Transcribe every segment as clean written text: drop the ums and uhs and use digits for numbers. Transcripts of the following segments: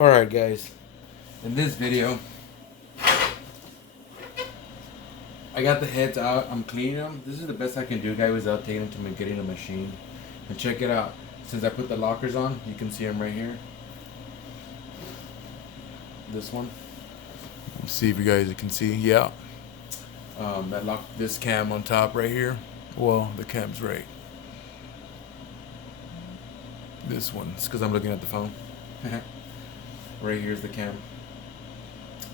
Alright guys, in this video, I got the heads out, I'm cleaning them. This is the best I can do, guys, without taking them to getting the machine. And check it out, since I put the lockers on, you can see them right here. This one. Let's see if you guys can see, yeah. That lock, this cam on top right here. Well, the cam's right. This one, it's because I'm looking at the phone. Right here's the cam.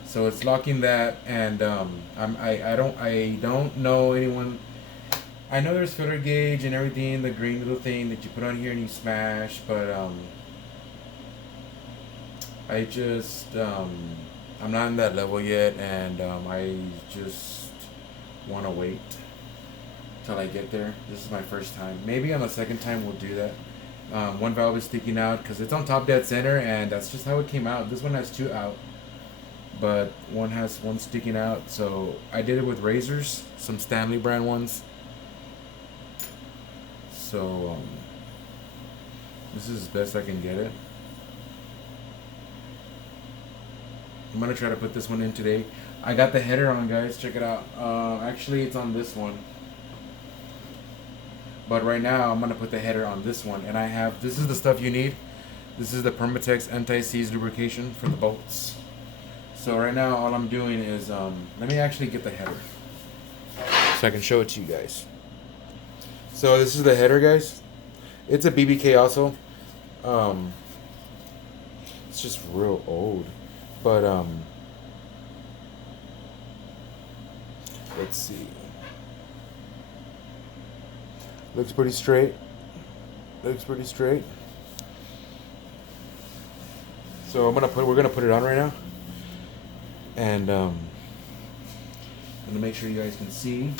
So it's locking that, and I don't know anyone. I know there's filler gauge and everything, the green little thing that you put on here and you smash, but I just I'm not in that level yet, and I just want to wait till I get there. This is my first time. Maybe on the second time we'll do that. One valve is sticking out because it's on top dead center, and that's just how it came out. This one has two out, but one has one sticking out. So I did it with razors, some Stanley brand ones. So this is as best I can get it. I'm gonna try to put this one in today. I got the header on, guys. Check it out. Actually, it's on this one. But right now, I'm going to put the header on this one. And I have, this is the stuff you need. This is the Permatex anti-seize lubrication for the bolts. So right now, all I'm doing is, let me actually get the header, so I can show it to you guys. So this is the header, guys. It's a BBK also. It's just real old. But, let's see. Looks pretty straight. Looks pretty straight. So we're gonna put it on right now, and I'm gonna make sure you guys can see.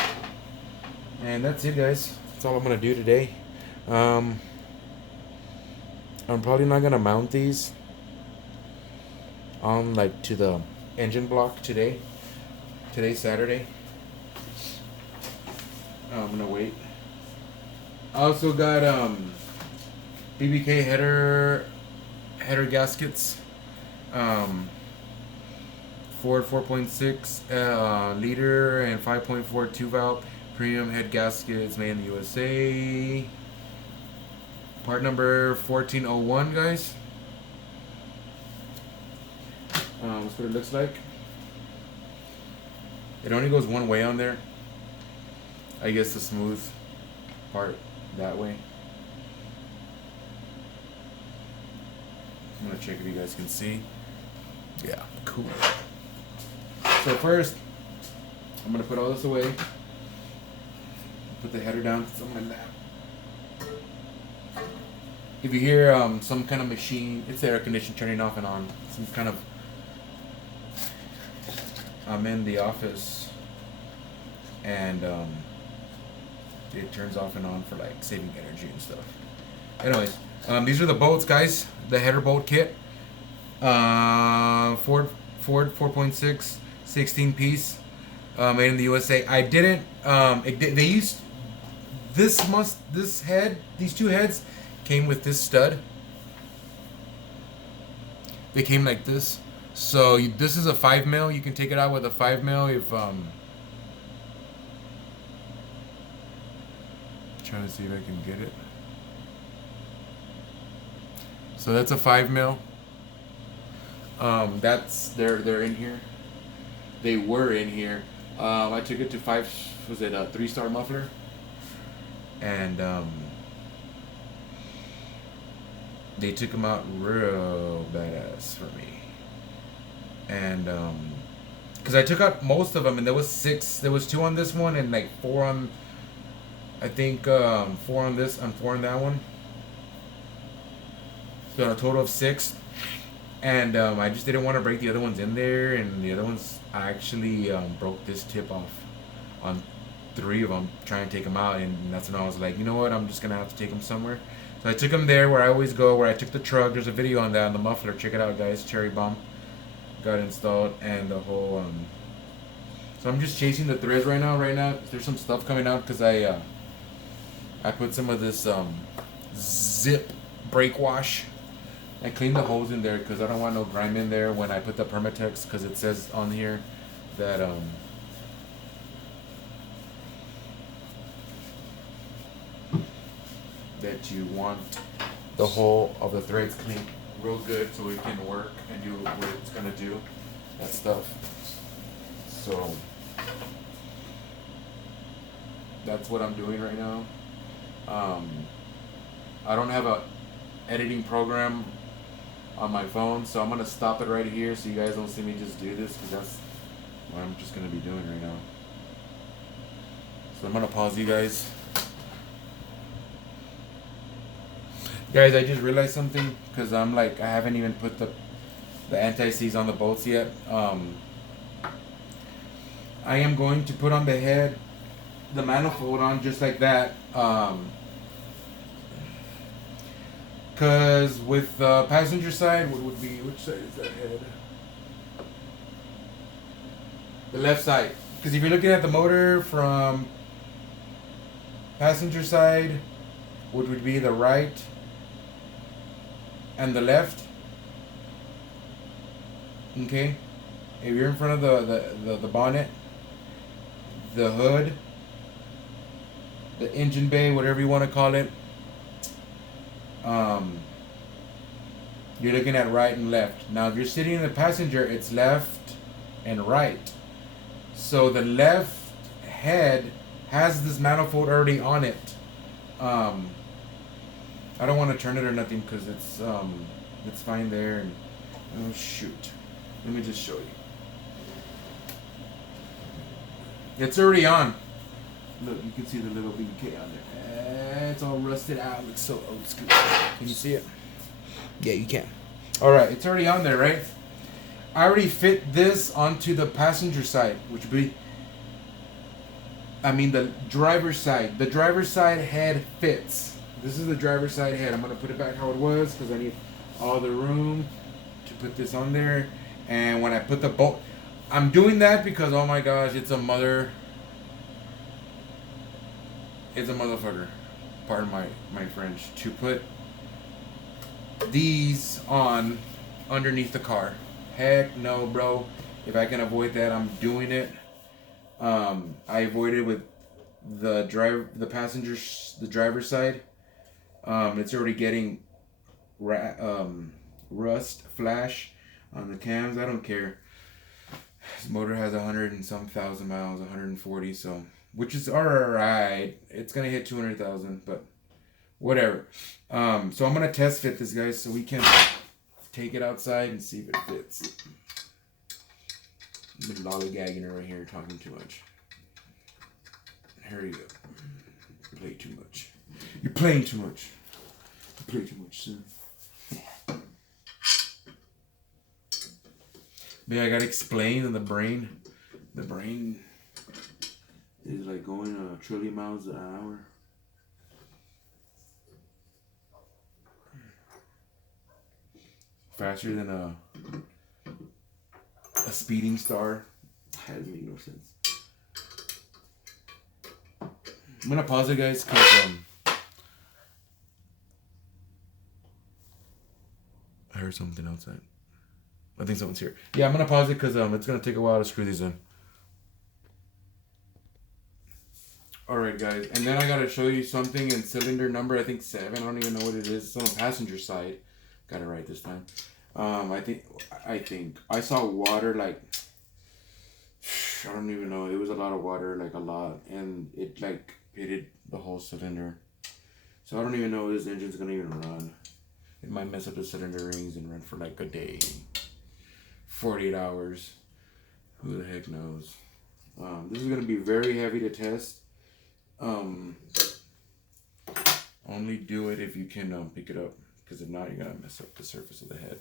And that's it, guys. That's all I'm gonna do today. I'm probably not gonna mount these on to the engine block today. Today's Saturday. I'm gonna wait. I also got BBK header gaskets, Ford 4.6 liter and 5.4 2-valve premium head gaskets made in the USA. Part number 1401, guys. That's what it looks like. It only goes one way on there. I guess the smooth part that way. I'm gonna check if you guys can see. Yeah, cool. So first, I'm gonna put all this away. Put the header down on my lap. If you hear some kind of machine, it's the air conditioner turning off and on. Some kind of. I'm in the office, and it turns off and on for saving energy and stuff. Anyways, these are the bolts, guys. The header bolt kit. Ford 4.6 16 piece, made in the USA. I didn't. They used these two heads came with this stud. They came like this. So this is a 5 mil. You can take it out with a 5 mil if trying to see if I can get it. So that's a 5 mil. That's they're in here. They were in here. I took it to 3-star muffler, and they took them out real badass for me. And because I took out most of them, and there was 6. There was 2 on this one, and 4 on. I think 4 on this and 4 on that one. So a total of 6. And I just didn't want to break the other ones in there, and the other ones I actually broke this tip off on 3 of them trying to take them out, and that's when I was like, you know what, I'm just gonna have to take them somewhere. So I took them there where I always go, where I took the truck. There's a video on that on the muffler. Check it out, guys. Cherry bomb got installed, and the whole so I'm just chasing the threads right now. There's some stuff coming out because I put some of this zip brake wash and clean the holes in there because I don't want no grime in there when I put the Permatex, because it says on here that that you want the whole of the threads clean real good so it can work and do what it's gonna do, that stuff. So that's what I'm doing right now. I don't have a editing program on my phone, so I'm gonna stop it right here so you guys don't see me just do this, because that's what I'm just gonna be doing right now. So I'm gonna pause you guys. Guys, I just realized something, because I'm like, I haven't even put the anti-seize on the bolts yet. I am going to put on the head, the manifold on just like that. Because with the passenger side, what would be, which side is that head? The left side. Because if you're looking at the motor from passenger side, which would be the right and the left. Okay? If you're in front of the bonnet, the hood, the engine bay, whatever you want to call it, you're looking at right and left. Now if you're sitting in the passenger, it's left and right. So the left head has this manifold already on it. I don't want to turn it or nothing because it's fine there. And oh shoot, let me just show you. It's already on. Look, you can see the little BBK on there. It's all rusted out. It looks so old school. Can you see it? Yeah, you can. Alright, it's already on there, right? I already fit this onto the passenger side, which would be, the driver's side. The driver's side head fits. This is the driver's side head. I'm going to put it back how it was because I need all the room to put this on there. And when I put the bolt, I'm doing that because, oh my gosh, it's a motherfucker. Pardon my French. To put these on underneath the car. Heck no, bro. If I can avoid that, I'm doing it. I avoided with the driver's side. It's already getting rust flash on the cams. I don't care. This motor has 100 and some thousand miles, 140, so, which is alright. It's gonna hit 200,000, but whatever. So I'm gonna test fit this, guys, so we can take it outside and see if it fits. I've been lollygagging her right here, talking too much. Hurry up. You play too much. You're playing too much. You play too much, son. Maybe I gotta explain in the brain. The brain is like going a trillion miles an hour. Faster than a speeding star. That doesn't make no sense. I'm gonna pause it, guys, because I heard something outside. I think someone's here. Yeah, I'm gonna pause it because it's gonna take a while to screw these in. Alright, guys, and then I gotta show you something in cylinder number, I think 7. I don't even know what it is. It's on the passenger side. Got it right this time. I think I saw water, like, I don't even know. It was a lot of water, like a lot, and it like pitted the whole cylinder. So I don't even know if this engine's gonna even run. It might mess up the cylinder rings and run for like a day, 48 hours. Who the heck knows? This is gonna be very heavy to test. Only do it if you can pick it up, because if not, you're gonna mess up the surface of the head.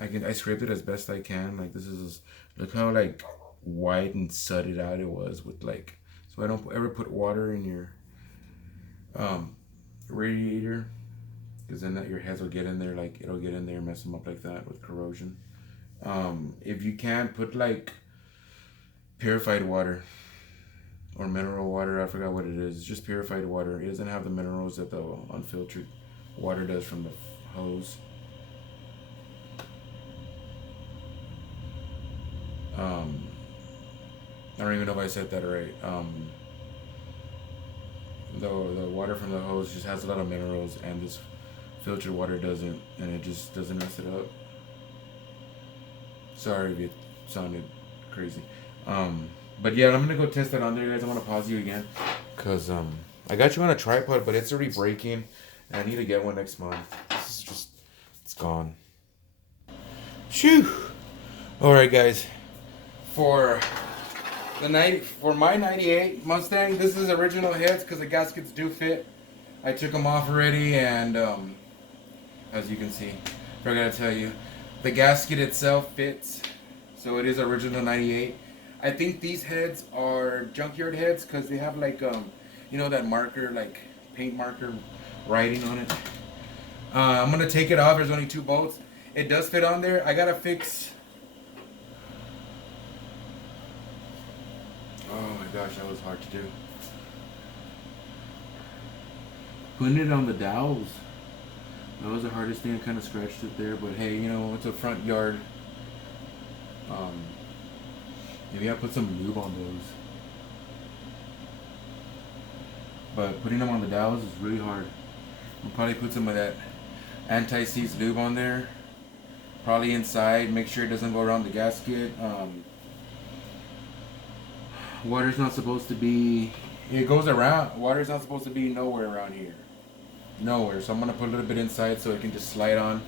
I scraped it as best I can. Like, this is, look how like white and sudded out it was with like, so I don't ever put water in your radiator, because then that your heads will get in there, like it'll get in there and mess them up like that with corrosion. If you can, put like purified water or mineral water. I forgot what it is. It's just purified water. It doesn't have the minerals that the unfiltered water does from the hose. I don't even know if I said that right. The water from the hose just has a lot of minerals, and this filtered water doesn't, and it just doesn't mess it up. Sorry if it sounded crazy. But yeah, I'm gonna go test that on there, guys. I want to pause you again, cause I got you on a tripod, but it's already breaking, and I need to get one next month. This is just, it's gone. Phew. All right, guys. For my '98 Mustang, this is original heads because the gaskets do fit. I took them off already, and as you can see, forgot to tell you, the gasket itself fits, so it is original '98. I think these heads are junkyard heads because they have like you know, that marker, like paint marker writing on it. I'm gonna take it off. There's only 2 bolts. It does fit on there. I gotta fix. Oh my gosh, that was hard to do. Putting it on the dowels, that was the hardest thing. I kind of scratched it there, but hey, you know, it's a front yard. Maybe I put some lube on those. But putting them on the dowels is really hard. I'll probably put some of that anti-seize lube on there. Probably inside, make sure it doesn't go around the gasket. Water's not supposed to be, it goes around, water's not supposed to be nowhere around here. Nowhere. So I'm going to put a little bit inside so it can just slide on.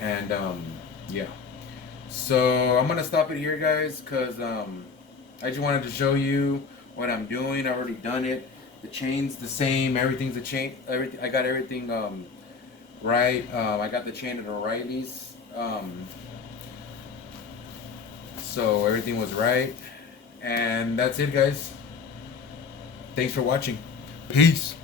And yeah. So I'm going to stop it here, guys, because I just wanted to show you what I'm doing. I've already done it. The chain's the same. Everything's the chain. Everything. I got everything right. I got the chain at O'Reilly's. So everything was right. And that's it, guys. Thanks for watching. Peace.